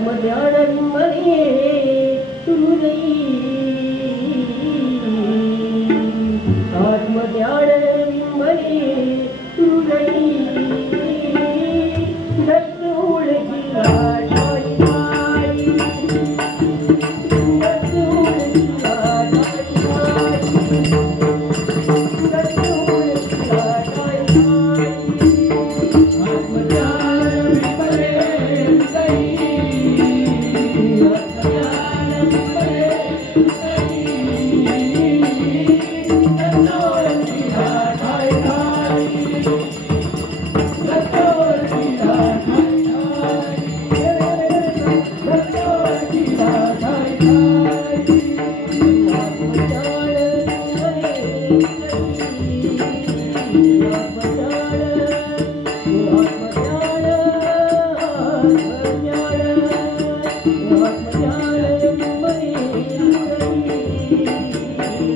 माणे तई